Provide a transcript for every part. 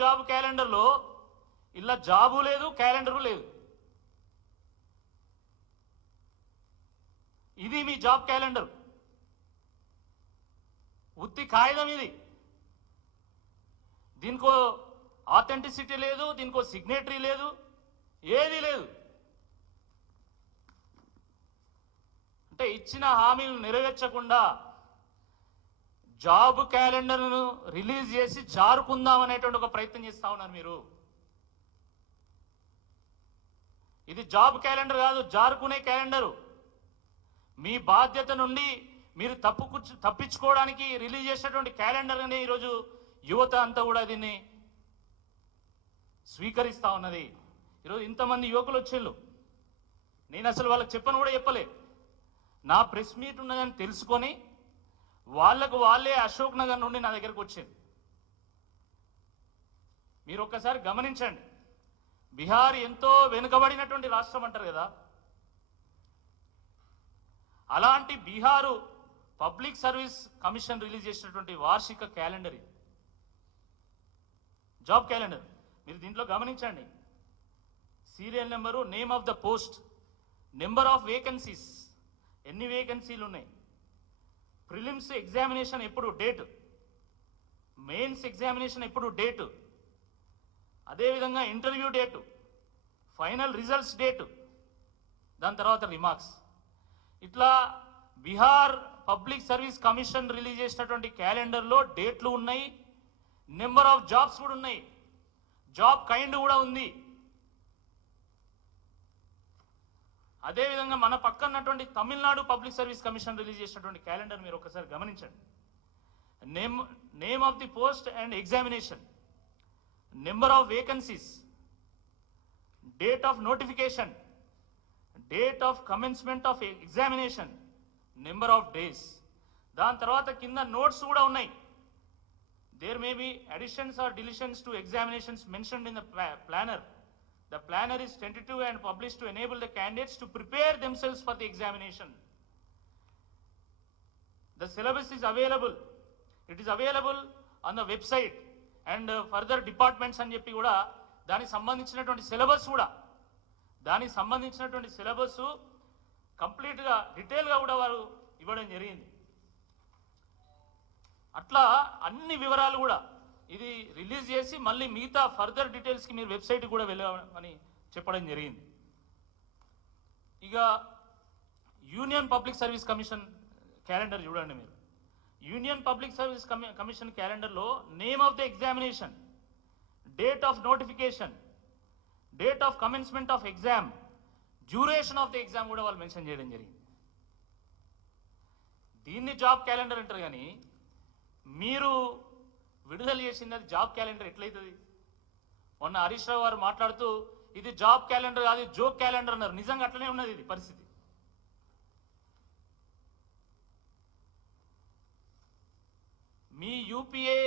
Job క్యాలెండర్లో ఇలా job లేదు, క్యాలెండరు లేదు. ఇది మీ జాబ్ క్యాలెండర్, ఉత్తి కాగితం ఇది. దీనికో ఆథెంటిసిటీ లేదు, దీనికో సిగ్నేటరీ లేదు, ఏది లేదు. అంటే ఇచ్చిన హామీలు నెరవేర్చకుండా జాబ్ క్యాలెండర్ను రిలీజ్ చేసి జారుకుందాం అనేటువంటి ఒక ప్రయత్నం చేస్తా ఉన్నారు మీరు. ఇది జాబ్ క్యాలెండర్ కాదు, జారుకునే క్యాలెండరు. మీ బాధ్యత నుండి మీరు తప్పించుకోవడానికి రిలీజ్ చేసినటువంటి క్యాలెండర్ అనే ఈరోజు యువత అంతా కూడా దీన్ని స్వీకరిస్తా ఉన్నది. ఈరోజు ఇంతమంది యువకులు వచ్చేళ్ళు, నేను అసలు వాళ్ళకి చెప్పను కూడా చెప్పలే. నా ప్రెస్ మీట్ ఉన్నదని తెలుసుకొని వాళ్ళే అశోక్ నగర్ నుండి నా దగ్గరకు వచ్చారు. మీరు ఒక్కసారి గమనించండి, బీహార్ ఎంతో వెనుకబడినటువంటి రాష్ట్రం అంటారు కదా, అలాంటి Bihar public service commission release చేసినటువంటి వార్షిక క్యాలెండర్ ఇది, జాబ్ క్యాలెండర్. మీరు దీంట్లో గమనించండి, serial number, name of the post, number of vacancies, ఎన్ని వేకెన్సీలు ఉన్నాయి, ప్రిలిమ్స్ ఎగ్జామినేషన్ ఎప్పుడు డేటు, మెయిన్స్ ఎగ్జామినేషన్ ఎప్పుడు డేటు, అదేవిధంగా interview date, final results date, దాని తర్వాత రిమార్క్స్. ఇట్లా Bihar public service commission release చేసినటువంటి క్యాలెండర్లో డేట్లు ఉన్నాయి, నెంబర్ ఆఫ్ జాబ్స్ కూడా ఉన్నాయి, జాబ్ కైండ్ కూడా ఉంది. అదేవిధంగా మన పక్కనటువంటి Tamil Nadu public service commission release చేసినటువంటి క్యాలెండర్ మీరు ఒకసారి గమనించండి. Name of the post and examination, number of vacancies, date of notification, date of commencement of examination, number of days. దాని తర్వాత కింద నోట్స్ కూడా ఉన్నాయి. There may be additions or deletions to examinations mentioned in the planner. The planner is tentative and published to enable the candidates to prepare themselves for the examination. The syllabus is available. It is available on the website and further departments అని చెప్పి కూడా దానికి సంబంధించినటువంటి syllabus కంప్లీట్గా డీటెయిల్గా కూడా వారు ఇవ్వడం జరిగింది. అట్లా అన్ని వివరాలు కూడా ఇది రిలీజ్ చేసి మళ్ళీ మిగతా ఫర్దర్ డీటెయిల్స్కి మీరు వెబ్సైట్ కూడా వెళ్ళమని చెప్పడం జరిగింది. ఇక union public service commission calendar చూడండి మీరు. యూనియన్ పబ్లిక్ సర్వీస్ కమిషన్ క్యాలెండర్లో name of the examination, date of notification, date of commencement of exam, duration of the exam కూడా వాళ్ళు మెన్షన్ చేయడం జరిగింది. దీన్ని జాబ్ క్యాలెండర్ అంటారు, కానీ మీరు విడుదల చేసింది అది జాబ్ క్యాలెండర్ ఎట్లయితుంది? మొన్న హరీష్ రావు గారు మాట్లాడుతూ ఇది జాబ్ క్యాలెండర్ కాదు, జోక్ క్యాలెండర్ అన్నారు. నిజంగా అట్లనే ఉన్నది ఇది పరిస్థితి. మీ యూపీఏ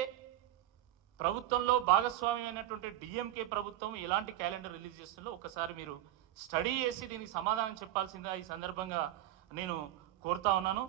ప్రభుత్వంలో భాగస్వామ్యమైనటువంటి డిఎంకే ప్రభుత్వం ఎలాంటి క్యాలెండర్ రిలీజ్ చేస్తుందో ఒకసారి మీరు స్టడీ చేసి దీనికి సమాధానం చెప్పాల్సిందిగా ఈ సందర్భంగా నేను కోరుతా ఉన్నాను.